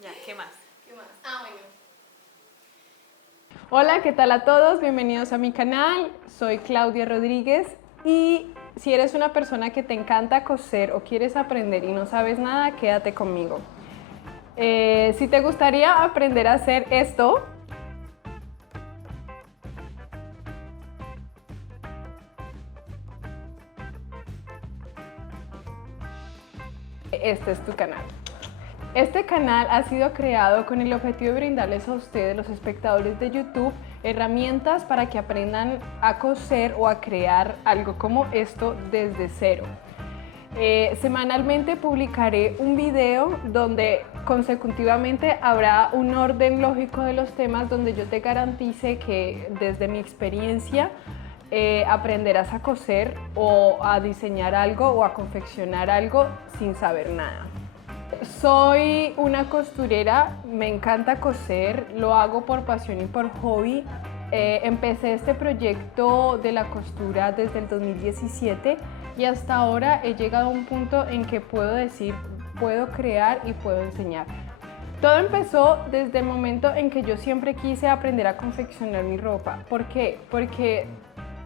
Ya, ¿qué más? ¿Qué más? Ah, bueno. Hola, ¿qué tal a todos? Bienvenidos a mi canal. Soy Claudia Rodríguez y si eres una persona que te encanta coser o quieres aprender y no sabes nada, quédate conmigo. Si te gustaría aprender a hacer esto, este es tu canal. Este canal ha sido creado con el objetivo de brindarles a ustedes, los espectadores de YouTube, herramientas para que aprendan a coser o a crear algo como esto desde cero. Semanalmente publicaré un video donde consecutivamente habrá un orden lógico de los temas donde yo te garantice que desde mi experiencia aprenderás a coser o a diseñar algo o a confeccionar algo sin saber nada. Soy una costurera, me encanta coser, lo hago por pasión y por hobby. Empecé este proyecto de la costura desde el 2017 y hasta ahora he llegado a un punto en que puedo decir, puedo crear y puedo enseñar. Todo empezó desde el momento en que yo siempre quise aprender a confeccionar mi ropa. ¿Por qué? Porque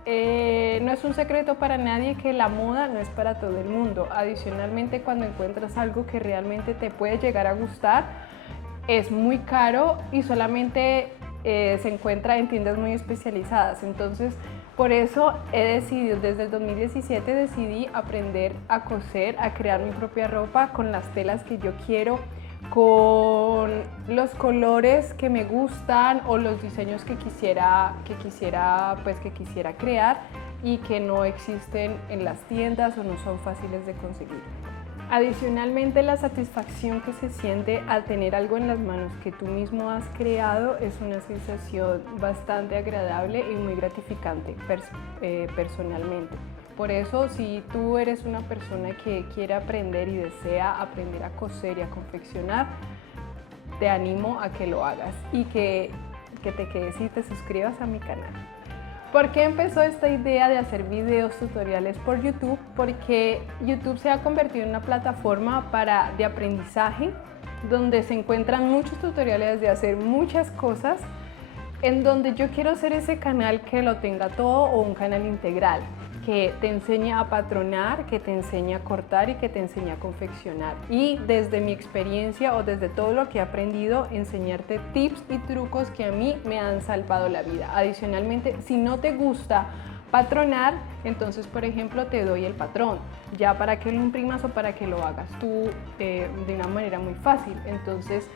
no es un secreto para nadie que la moda no es para todo el mundo. Adicionalmente, cuando encuentras algo que realmente te puede llegar a gustar, es muy caro y solamente se encuentra en tiendas muy especializadas. Entonces, por eso he decidido, desde el 2017 decidí aprender a coser, a crear mi propia ropa con las telas que yo quiero, con los colores que me gustan o los diseños que quisiera crear y que no existen en las tiendas o no son fáciles de conseguir. Adicionalmente, la satisfacción que se siente al tener algo en las manos que tú mismo has creado es una sensación bastante agradable y muy gratificante personalmente. Por eso, si tú eres una persona que quiere aprender y desea aprender a coser y a confeccionar, te animo a que lo hagas y que te quedes y te suscribas a mi canal. ¿Por qué empezó esta idea de hacer videos tutoriales por YouTube? Porque YouTube se ha convertido en una plataforma de aprendizaje donde se encuentran muchos tutoriales de hacer muchas cosas, en donde yo quiero ser ese canal que lo tenga todo o un canal integral, que te enseñe a patronar, que te enseñe a cortar y que te enseñe a confeccionar. Y desde mi experiencia o desde todo lo que he aprendido, enseñarte tips y trucos que a mí me han salvado la vida. Adicionalmente, si no te gusta patronar, entonces, por ejemplo, te doy el patrón, ya para que lo imprimas o para que lo hagas tú de una manera muy fácil. Entonces,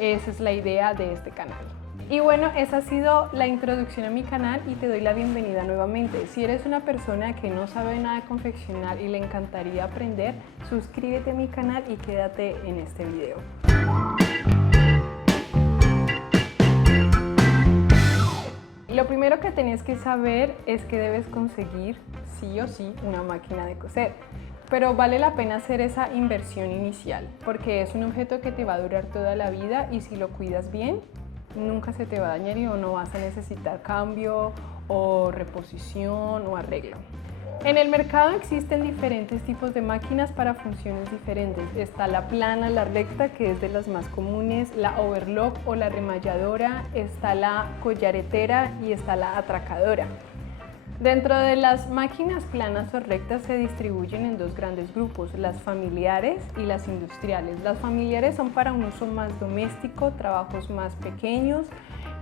esa es la idea de este canal. Y bueno, esa ha sido la introducción a mi canal y te doy la bienvenida nuevamente. Si eres una persona que no sabe nada de confeccionar y le encantaría aprender, suscríbete a mi canal y quédate en este video. Lo primero que tienes que saber es que debes conseguir sí o sí una máquina de coser. Pero vale la pena hacer esa inversión inicial porque es un objeto que te va a durar toda la vida y si lo cuidas bien, nunca se te va a dañar y no vas a necesitar cambio o reposición o arreglo. En el mercado existen diferentes tipos de máquinas para funciones diferentes. Está la plana, la recta, que es de las más comunes, la overlock o la remalladora, está la collaretera y está la atracadora. Dentro de las máquinas planas o rectas se distribuyen en dos grandes grupos, las familiares y las industriales. Las familiares son para un uso más doméstico, trabajos más pequeños,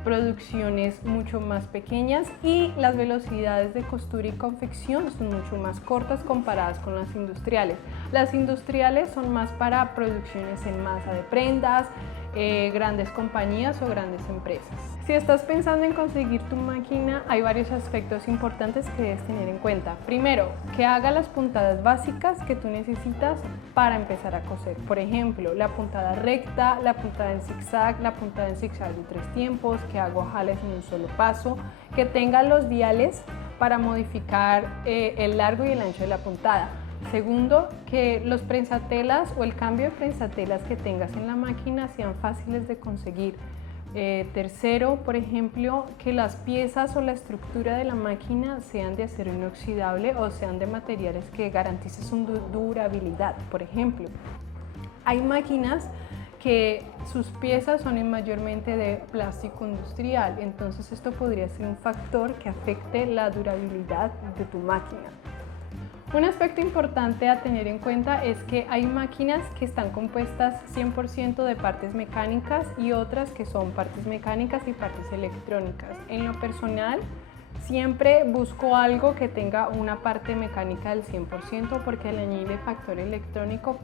producciones mucho más pequeñas y las velocidades de costura y confección son mucho más cortas comparadas con las industriales. Las industriales son más para producciones en masa de prendas, grandes compañías o grandes empresas. Si estás pensando en conseguir tu máquina, hay varios aspectos importantes que debes tener en cuenta. Primero, que haga las puntadas básicas que tú necesitas para empezar a coser. Por ejemplo, la puntada recta, la puntada en zigzag, la puntada en zigzag de 3 tiempos, que haga ojales en un solo paso, que tenga los diales para modificar el largo y el ancho de la puntada. Segundo, que los prensatelas o el cambio de prensatelas que tengas en la máquina sean fáciles de conseguir. Tercero, por ejemplo, que las piezas o la estructura de la máquina sean de acero inoxidable o sean de materiales que garanticen su durabilidad, por ejemplo. Hay máquinas que sus piezas son mayormente de plástico industrial, entonces esto podría ser un factor que afecte la durabilidad de tu máquina. Un aspecto importante a tener en cuenta es que hay máquinas que están compuestas 100% de partes mecánicas y otras que son partes mecánicas y partes electrónicas. En lo personal, siempre busco algo que tenga una parte mecánica del 100% porque al añadirle factor electrónico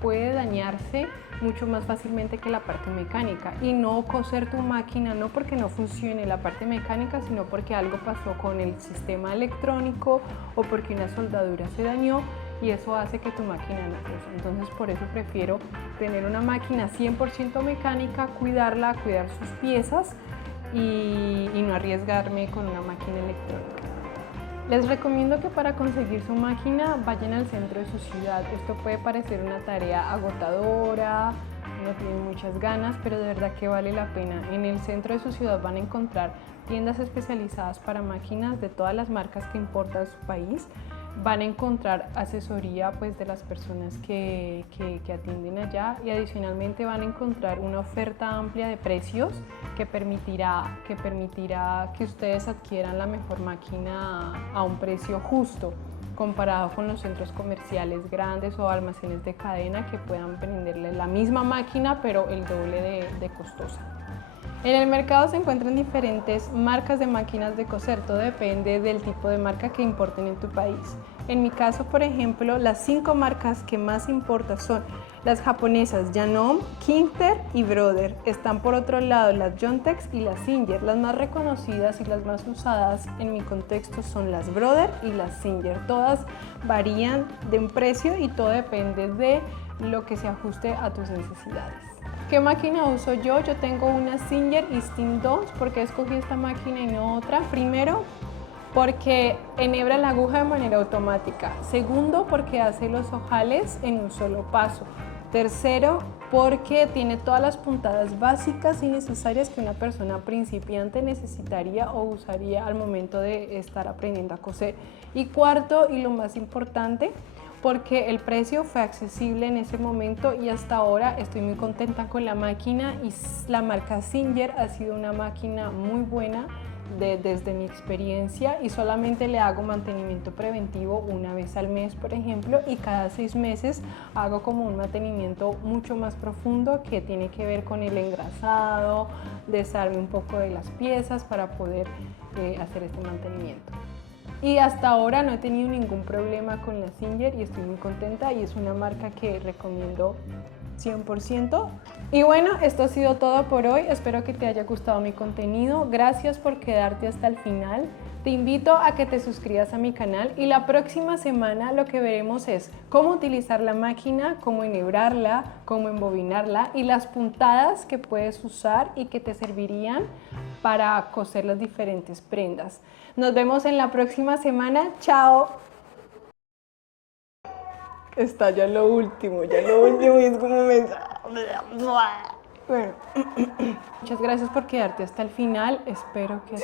puede dañarse mucho más fácilmente que la parte mecánica y no coser tu máquina no porque no funcione la parte mecánica, sino porque algo pasó con el sistema electrónico o porque una soldadura se dañó y eso hace que tu máquina no cose. Entonces por eso prefiero tener una máquina 100% mecánica, cuidarla, cuidar sus piezas y no arriesgarme con una máquina electrónica. Les recomiendo que para conseguir su máquina vayan al centro de su ciudad. Esto puede parecer una tarea agotadora, no tienen muchas ganas, pero de verdad que vale la pena. En el centro de su ciudad van a encontrar tiendas especializadas para máquinas de todas las marcas que importa su país. Van a encontrar asesoría pues, de las personas que atienden allá y adicionalmente van a encontrar una oferta amplia de precios que permitirá que ustedes adquieran la mejor máquina a un precio justo comparado con los centros comerciales grandes o almacenes de cadena que puedan venderle la misma máquina pero el doble de costosa. En el mercado se encuentran diferentes marcas de máquinas de coser, todo depende del tipo de marca que importen en tu país. En mi caso, por ejemplo, las 5 marcas que más importan son las japonesas Janome, Kinter y Brother. Están por otro lado las Jontex y las Singer. Las más reconocidas y las más usadas en mi contexto son las Brother y las Singer. Todas varían de un precio y todo depende de lo que se ajuste a tus necesidades. ¿Qué máquina uso yo? Yo tengo una Singer Instinct 2. ¿Por qué escogí esta máquina y no otra? Primero, porque enhebra la aguja de manera automática. Segundo, porque hace los ojales en un solo paso. Tercero, porque tiene todas las puntadas básicas y necesarias que una persona principiante necesitaría o usaría al momento de estar aprendiendo a coser. Y cuarto, y lo más importante, porque el precio fue accesible en ese momento y hasta ahora estoy muy contenta con la máquina y la marca Singer ha sido una máquina muy buena desde mi experiencia y solamente le hago mantenimiento preventivo una vez al mes, por ejemplo, y cada 6 meses hago como un mantenimiento mucho más profundo que tiene que ver con el engrasado, desarme un poco de las piezas para poder hacer este mantenimiento. Y hasta ahora no he tenido ningún problema con la Singer y estoy muy contenta y es una marca que recomiendo 100%. Y bueno, esto ha sido todo por hoy. Espero que te haya gustado mi contenido. Gracias por quedarte hasta el final. Te invito a que te suscribas a mi canal y la próxima semana lo que veremos es cómo utilizar la máquina, cómo enhebrarla, cómo embobinarla y las puntadas que puedes usar y que te servirían para coser las diferentes prendas. Nos vemos en la próxima semana. ¡Chao! Está ya lo último y es como me... Bueno, muchas gracias por quedarte hasta el final. Espero que...